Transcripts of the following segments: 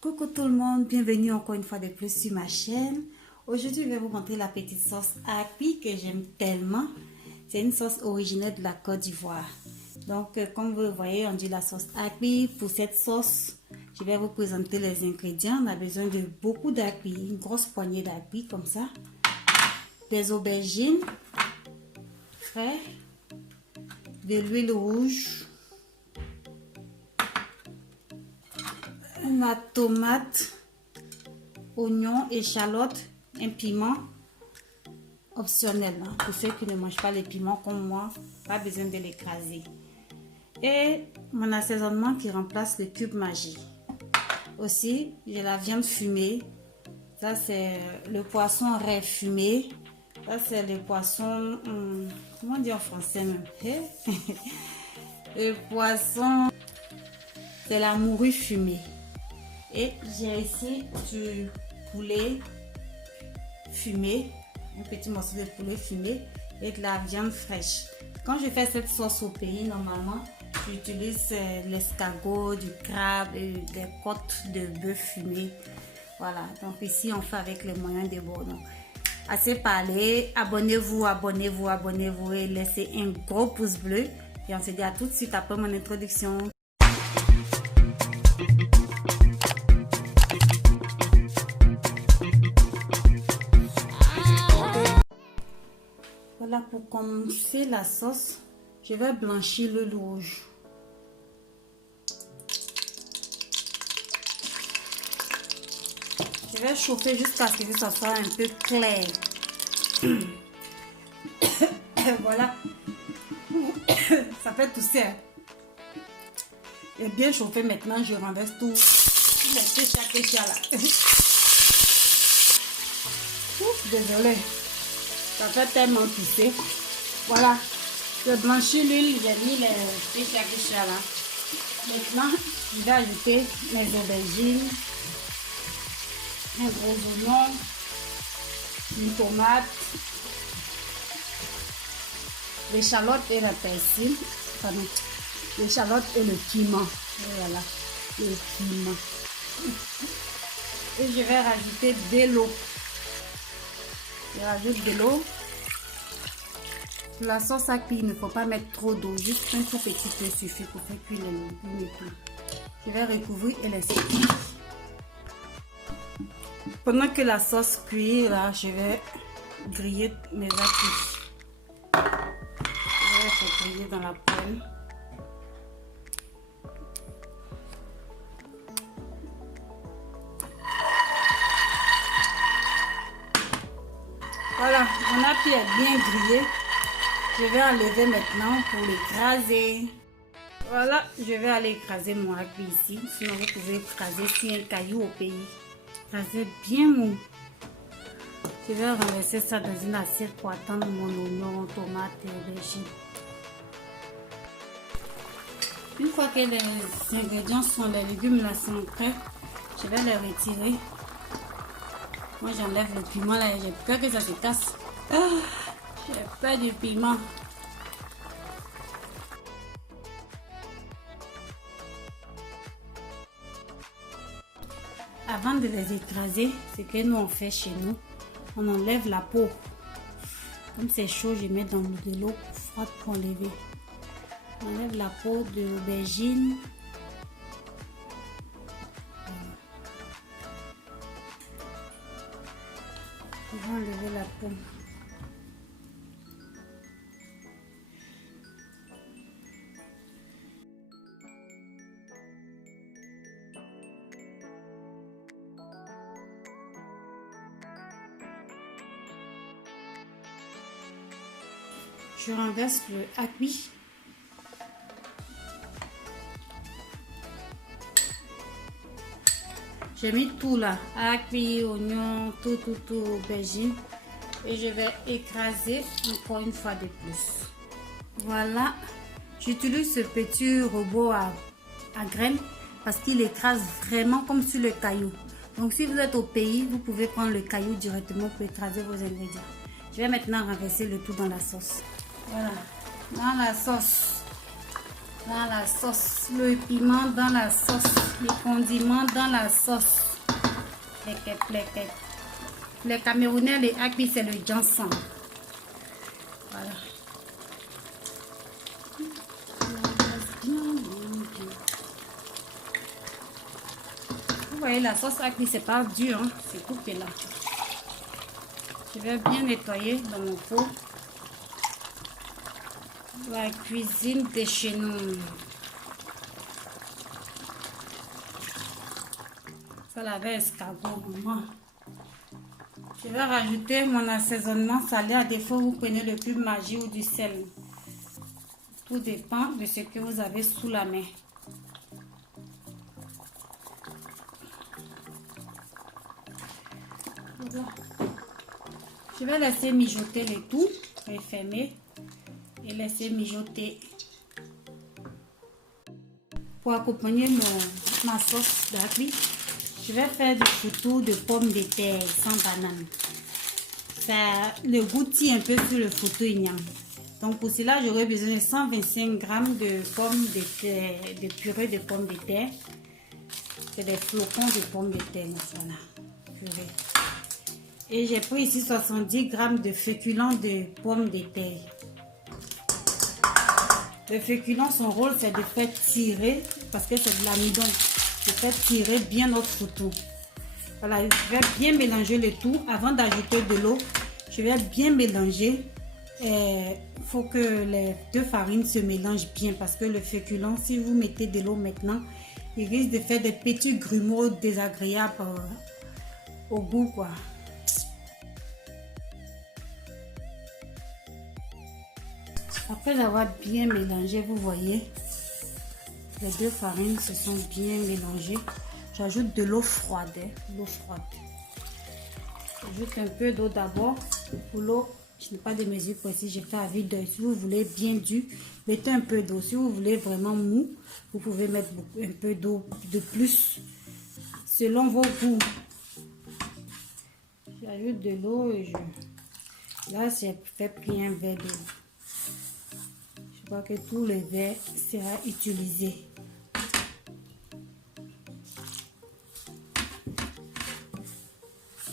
Coucou tout le monde, bienvenue encore une fois de plus sur ma chaîne. Aujourd'hui, je vais vous montrer la petite sauce Akpi que j'aime tellement. C'est une sauce originaire de la Côte d'Ivoire. Donc, comme vous le voyez, on dit la sauce Akpi. Pour cette sauce, je vais vous présenter les ingrédients. On a besoin de beaucoup d'Akpi, une grosse poignée d'Akpi comme ça. Des aubergines frais, de l'huile rouge, la tomate, oignon, échalote, un piment optionnel. Pour ceux qui ne mangent pas les piments comme moi, pas besoin de l'écraser. Et mon assaisonnement qui remplace le cube Maggi. Aussi, j'ai la viande fumée. Ça, c'est le poisson ray fumé. Ça, c'est le poisson... comment dire en français même? Le poisson... C'est la morue fumée. Et j'ai ici du poulet fumé, un petit morceau de poulet fumé et de la viande fraîche. Quand je fais cette sauce au pays, normalement, j'utilise l'escargot, du crabe et des côtes de bœuf fumé. Voilà, donc ici on fait avec les moyens de bord. Donc, assez parlé, abonnez-vous, abonnez-vous, abonnez-vous et laissez un gros pouce bleu. Et on se dit à tout de suite après mon introduction. Voilà, pour commencer la sauce, je vais blanchir l'huile rouge. Je vais chauffer jusqu'à ce que ça soit un peu clair. Voilà. Ça fait tousser. Et bien chauffé maintenant, je renverse tout. Chaque échelle là. Désolé. Ça fait tellement tousser. Voilà. Je blanchis l'huile, j'ai mis les chaque là. Maintenant, je vais ajouter mes aubergines, un gros oignon, une tomate, l'échalote et le persil. Pardon. L'échalote et le piment. Et voilà. Le piment. Et je vais rajouter de l'eau. Je rajoute de l'eau. Pour la sauce Akpi, il ne faut pas mettre trop d'eau, juste un tout petit peu suffit pour faire cuire les légumes et tout. Je vais recouvrir et laisser cuire. Pendant que la sauce cuit, là, je vais griller mes Akpi. Je vais faire griller dans la poêle. Voilà, mon Akpi est bien grillé. Je vais enlever maintenant pour l'écraser. Voilà, je vais aller écraser mon Akpi ici. Sinon, vous pouvez écraser sur un caillou au pays. Écraser bien mou. Je vais renverser ça dans une assiette pour attendre mon oignon, tomate et aubergine. Une fois que les ingrédients sont, les légumes là sont prêts, je vais les retirer. Moi j'enlève le piment là et j'ai peur que ça se casse. J'ai peur du piment. Avant de les écraser, ce que nous on fait chez nous, on enlève la peau. Comme c'est chaud, je mets dans de l'eau froide pour enlever. On enlève la peau de l'aubergine. Je vais enlever la peau. Je renverse le Akpi. J'ai mis tout là, Akpi, oignon, tout, aubergine. Et je vais écraser encore une fois de plus. Voilà, j'utilise ce petit robot à graines parce qu'il écrase vraiment comme sur le caillou. Donc si vous êtes au pays, vous pouvez prendre le caillou directement pour écraser vos ingrédients. Je vais maintenant renverser le tout dans la sauce. Voilà, dans la sauce. dans la sauce, le piment dans la sauce, les condiments dans la sauce. Les Camerounais, les akpi, c'est le jansan. Voilà. Vous voyez, la sauce akpi, c'est pas dur, hein? C'est coupé là. Je vais bien nettoyer dans mon pot. La cuisine de chez nous. Ça l'avait escargot, maman. Je vais rajouter mon assaisonnement salé. À défaut, vous prenez le cube Maggi ou du sel. Tout dépend de ce que vous avez sous la main. Voilà. Je vais laisser mijoter le tout, refermer et laisser mijoter. Pour accompagner ma sauce d'akpi, je vais faire du foutou de pommes de terre sans banane. Ça le goûtit un peu sur le foutou igname. Donc pour cela, j'aurai besoin de 125 g de pommes de terre, de purée de pommes de terre. C'est des flocons de pommes de terre, voilà, purée. Et j'ai pris ici 70 g de féculents de pommes de terre. Le féculent, son rôle, c'est de faire tirer, parce que c'est de l'amidon, de faire tirer bien notre foutou. Voilà, je vais bien mélanger le tout. Avant d'ajouter de l'eau, je vais bien mélanger. Il faut que les deux farines se mélangent bien, parce que le féculent, si vous mettez de l'eau maintenant, il risque de faire des petits grumeaux désagréables au goût, quoi. Après avoir bien mélangé, vous voyez, les deux farines se sont bien mélangées. J'ajoute de l'eau froide, l'eau froide. J'ajoute un peu d'eau d'abord. Pour l'eau, je n'ai pas de mesure précise, je fais à vue d'œil. Si vous voulez bien dur, mettez un peu d'eau. Si vous voulez vraiment mou, vous pouvez mettre un peu d'eau de plus, selon vos goûts. J'ajoute de l'eau et là, j'ai fait pris un verre d'eau. Je crois que tout le verre sera utilisé.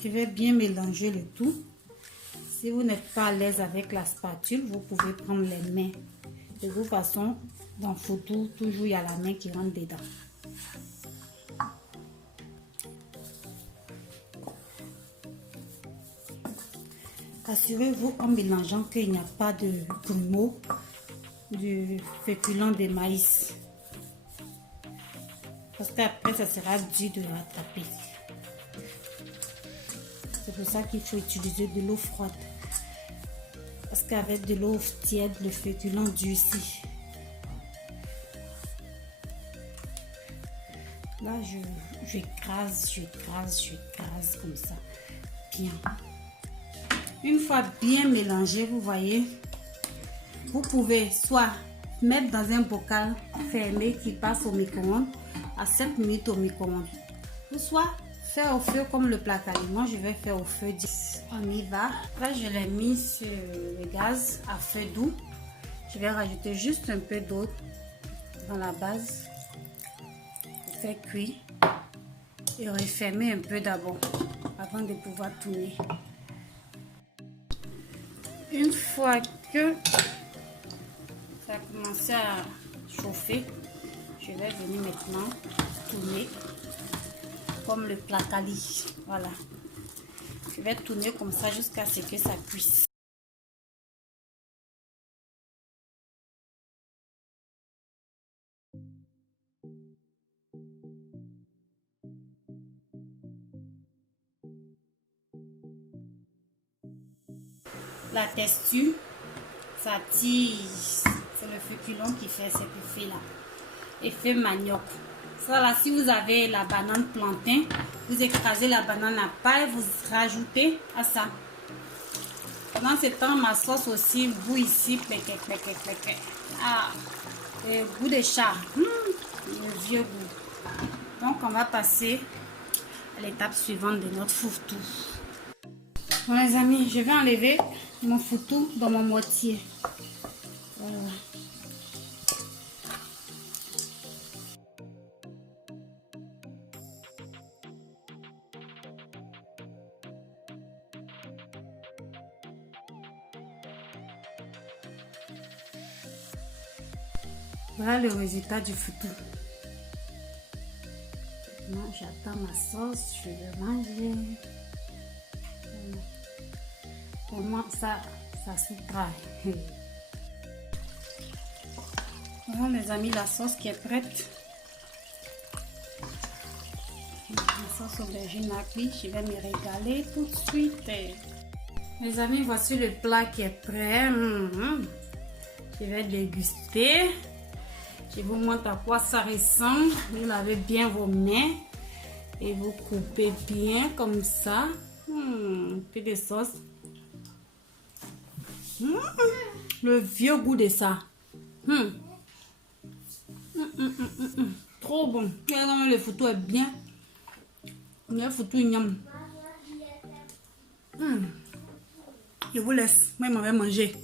Je vais bien mélanger le tout. Si vous n'êtes pas à l'aise avec la spatule, vous pouvez prendre les mains. De toute façon, dans le foutou, toujours il y a la main qui rentre dedans. Assurez-vous en mélangeant qu'il n'y a pas de grumeaux du féculent de maïs. Parce qu'après, ça sera dur de rattraper. C'est pour ça qu'il faut utiliser de l'eau froide. Parce qu'avec de l'eau tiède, le féculent durcit. Là, j'écrase comme ça. Bien. Une fois bien mélangé, vous voyez, vous pouvez soit mettre dans un bocal fermé qui passe au micro-ondes à 5 minutes au micro-ondes. Ou soit faire au feu comme le plat cali. Moi, je vais faire au feu 10. On y va. Là, je l'ai mis sur le gaz à feu doux. Je vais rajouter juste un peu d'eau dans la base pour faire cuire et refermer un peu d'abord avant de pouvoir tourner. Une fois que ça a commencé à chauffer, je vais venir maintenant tourner comme le plat cali. Voilà. Je vais tourner comme ça jusqu'à ce que ça cuise. La texture, ça tire. C'est le féculent qui fait cet effet là. Effet manioc. Ça là, si vous avez la banane plantain, vous écrasez la banane à paille, vous rajoutez à ça. Pendant ce temps, ma sauce aussi bout ici. Ah, le goût de chat. Le vieux goût. Donc, on va passer à l'étape suivante de notre fourre-tout. Bon, les amis, je vais enlever mon foutou dans mon moitié. Voilà. Voilà le résultat du foutou. Maintenant, j'attends ma sauce, je vais manger. Pour moi, ça sous-traille. Voilà mes amis, la sauce qui est prête. La sauce aubergine a cuit, je vais me régaler tout de suite. Mes amis, voici le plat qui est prêt. Je vais déguster. Je vous montre à quoi ça ressemble. Vous lavez bien vos mains et vous coupez bien comme ça. Un peu de sauce. Le vieux goût de ça. Trop bon. Le foutou est bien. Le foutou igname. Je vous laisse. Moi, je m'en vais manger.